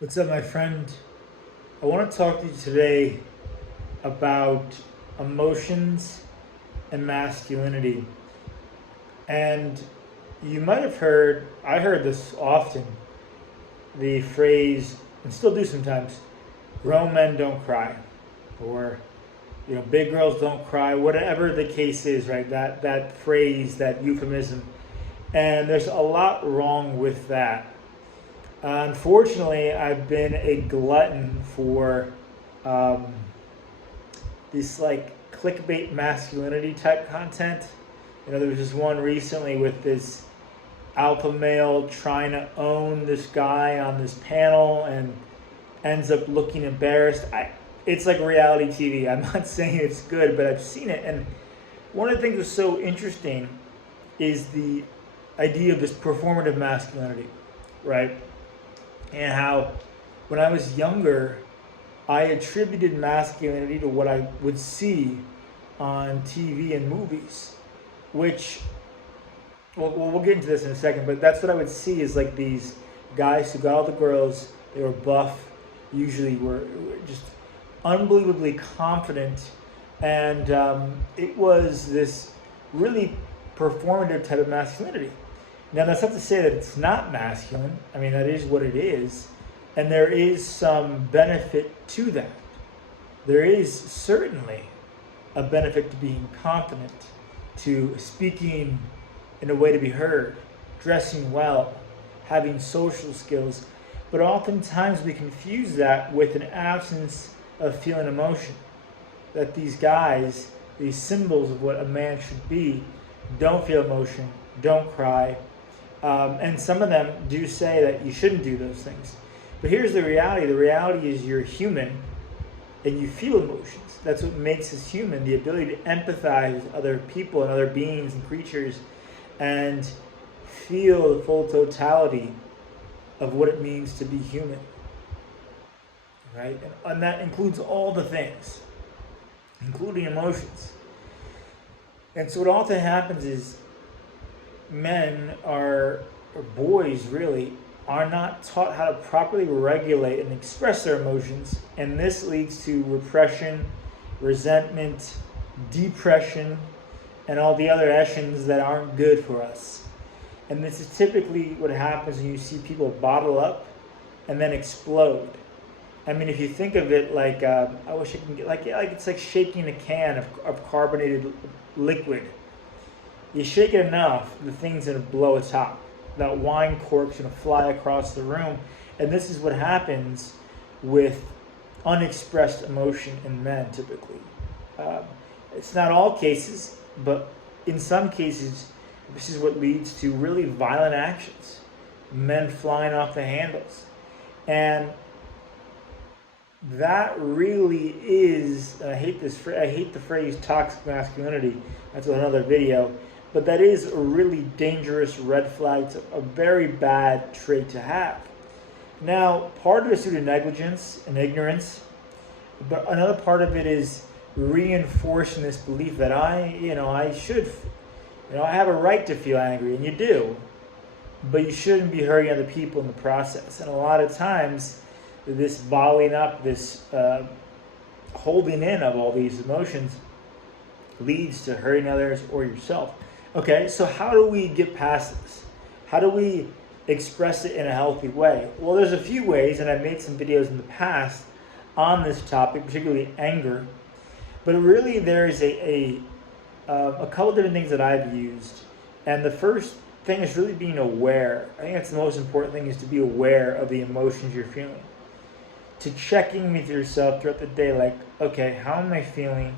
What's up, my friend? I want to talk to you today about emotions and masculinity. And you might have heard, I heard this often, the phrase, and still do sometimes, grown men don't cry. Or, big girls don't cry, whatever the case is, right? That phrase, that euphemism. And there's a lot wrong with that. Unfortunately, I've been a glutton for um, this like clickbait masculinity type content. There was this one recently with this alpha male trying to own this guy on this panel and ends up looking embarrassed. It's like reality TV. I'm not saying it's good, but I've seen it. And one of the things that's so interesting is the idea of this performative masculinity, right? And how when I was younger, I attributed masculinity to what I would see on TV and movies, which, we'll get into this in a second, but that's what I would see is like these guys who got all the girls, they were buff, usually were just unbelievably confident, and it was this really performative type of masculinity. Now, that's not to say that it's not masculine. I mean, that is what it is. And there is some benefit to that. There is certainly a benefit to being confident, to speaking in a way to be heard, dressing well, having social skills. But oftentimes we confuse that with an absence of feeling emotion. That these guys, these symbols of what a man should be, don't feel emotion, don't cry, and some of them do say that you shouldn't do those things. But here's the reality. The reality is you're human and you feel emotions. That's what makes us human, the ability to empathize with other people and other beings and creatures and feel the full totality of what it means to be human. Right? And that includes all the things, including emotions. And so what often happens is men or boys really are not taught how to properly regulate and express their emotions, and this leads to repression, resentment, depression, and all the other actions that aren't good for us. And this is typically what happens when you see people bottle up and then explode. I mean, if you think of it like, I wish I can get like it's like shaking a can of carbonated liquid. You shake it enough, the thing's gonna blow a top. That wine cork's gonna fly across the room. And this is what happens with unexpressed emotion in men typically. It's not all cases, but in some cases, this is what leads to really violent actions. Men flying off the handles. And that really is, I hate the phrase toxic masculinity. That's another video. But that is a really dangerous red flag. It's a very bad trait to have. Now, part of it is due to negligence and ignorance, but another part of it is reinforcing this belief that I have a right to feel angry, and you do, but you shouldn't be hurting other people in the process. And a lot of times, this bottling up, this holding in of all these emotions leads to hurting others or yourself. Okay, so how do we get past this? How do we express it in a healthy way? Well, there's a few ways, and I've made some videos in the past on this topic, particularly anger. But really, there's a couple different things that I've used. And the first thing is really being aware. I think that's the most important thing, is to be aware of the emotions you're feeling. To checking with yourself throughout the day, like, okay, how am I feeling?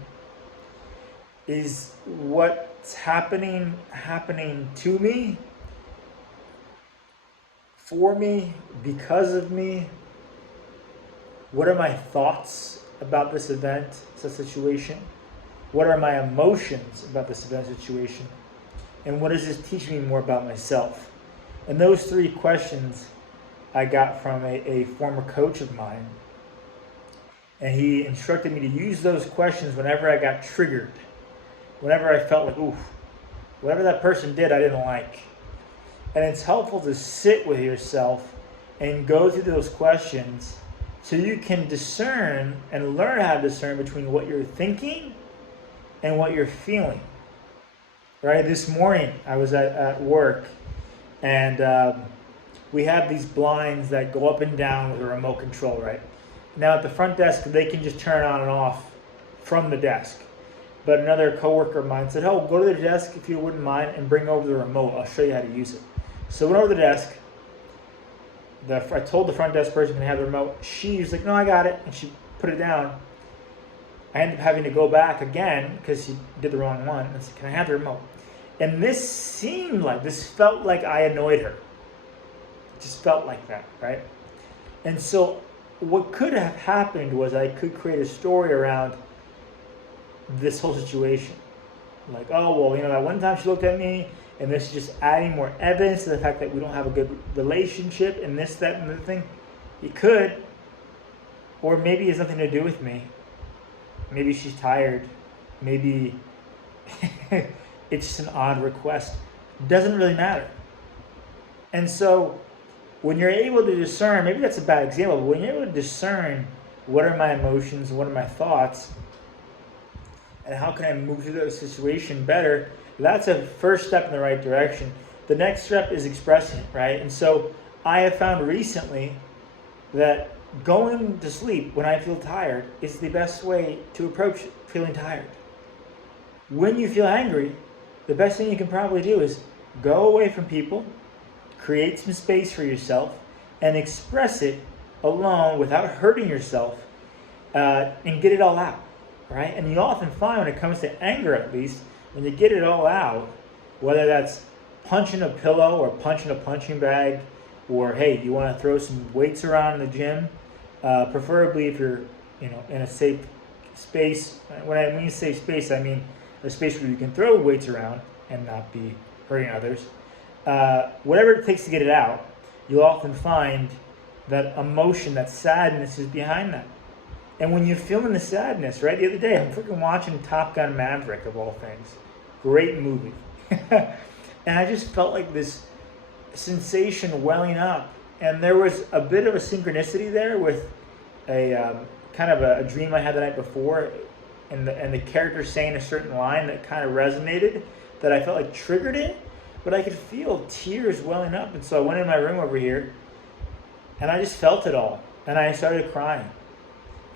Is what's happening to me, for me, because of me? What are my thoughts about this event, this situation? What are my emotions about this event, situation? And what does this teach me more about myself? And those three questions I got from a former coach of mine. And he instructed me to use those questions whenever I got triggered. Whenever I felt like, ooh, whatever that person did, I didn't like. And it's helpful to sit with yourself and go through those questions so you can discern and learn how to discern between what you're thinking and what you're feeling. Right? This morning I was at work, and we have these blinds that go up and down with a remote control, right? Now at the front desk, they can just turn on and off from the desk. But another coworker of mine said, oh, go to the desk if you wouldn't mind and bring over the remote. I'll show you how to use it. So I went over to the desk. I told the front desk person can have the remote. She was like, no, I got it. And she put it down. I ended up having to go back again because she did the wrong one. I said, can I have the remote? And this felt like I annoyed her. It just felt like that, right? And so what could have happened was I could create a story around this whole situation. Like, oh, well, that one time she looked at me, and this is just adding more evidence to the fact that we don't have a good relationship, and this, that, and the other thing. It could. Or maybe it has nothing to do with me. Maybe she's tired. Maybe it's just an odd request. Doesn't really matter. And so when you're able to discern, maybe that's a bad example, but when you're able to discern what are my emotions, what are my thoughts, and how can I move through the situation better, that's a first step in the right direction. The next step is expressing it, right? And so I have found recently that going to sleep when I feel tired is the best way to approach feeling tired. When you feel angry, the best thing you can probably do is go away from people, create some space for yourself, and express it alone without hurting yourself, and get it all out, right? And you often find when it comes to anger, at least, when you get it all out, whether that's punching a pillow or punching a punching bag, or hey, you want to throw some weights around in the gym, preferably if you're in a safe space. When I mean safe space, I mean a space where you can throw weights around and not be hurting others. Whatever it takes to get it out, you'll often find that emotion, that sadness is behind that. And when you're feeling the sadness, right? The other day, I'm freaking watching Top Gun Maverick, of all things. Great movie. And I just felt like this sensation welling up. And there was a bit of a synchronicity there with a kind of a dream I had the night before, and the character saying a certain line that kind of resonated, that I felt like triggered it, but I could feel tears welling up. And so I went in my room over here, and I just felt it all. And I started crying,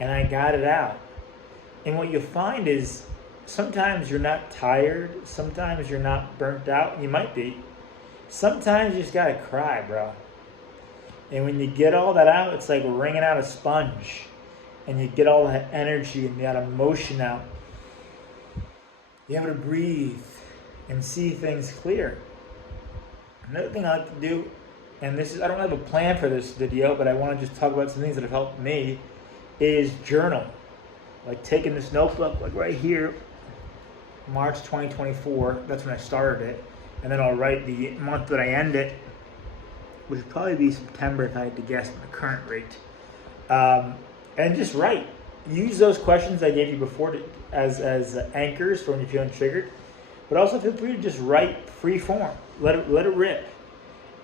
and I got it out. And what you find is sometimes you're not tired, sometimes you're not burnt out. You might be. Sometimes you just gotta cry, bro. And when you get all that out, it's like wringing out a sponge. And you get all that energy and that emotion out. You're able to breathe and see things clear. Another thing I like to do, and this is, I don't have a plan for this video, but I want to just talk about some things that have helped me, is journal. Like taking this notebook, like right here, March 2024, that's when I started it. And then I'll write the month that I end it, which would probably be September if I had to guess my current rate. And just write. Use those questions I gave you before as anchors for when you're feeling triggered. But also feel free to just write free form. Let it rip.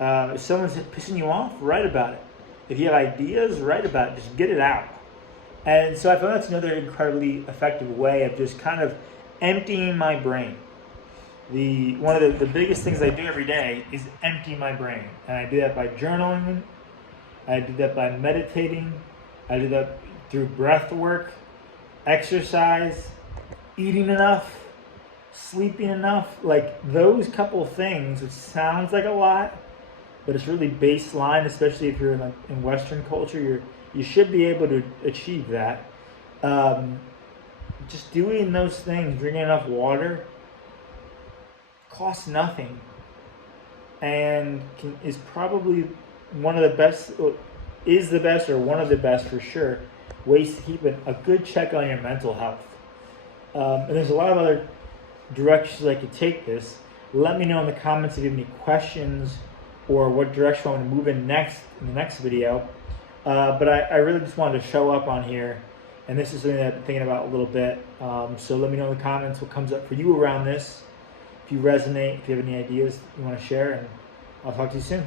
If someone's pissing you off, write about it. If you have ideas, write about it. Just get it out. And so I found that's another incredibly effective way of just kind of emptying my brain. One of the biggest things I do every day is empty my brain. And I do that by journaling. I do that by meditating. I do that through breath work, exercise, eating enough, sleeping enough. Like those couple of things, which sounds like a lot, but it's really baseline, especially if you're in Western culture. You should be able to achieve that. Just doing those things, drinking enough water, costs nothing, and is probably one of the best, is the best, or one of the best for sure, ways to keep a good check on your mental health. And there's a lot of other directions I could take this. Let me know in the comments if you have any questions or what direction I want to move in the next video. But I really just wanted to show up on here, and this is something that I've been thinking about a little bit. So let me know in the comments what comes up for you around this. If you resonate, if you have any ideas you want to share, and I'll talk to you soon.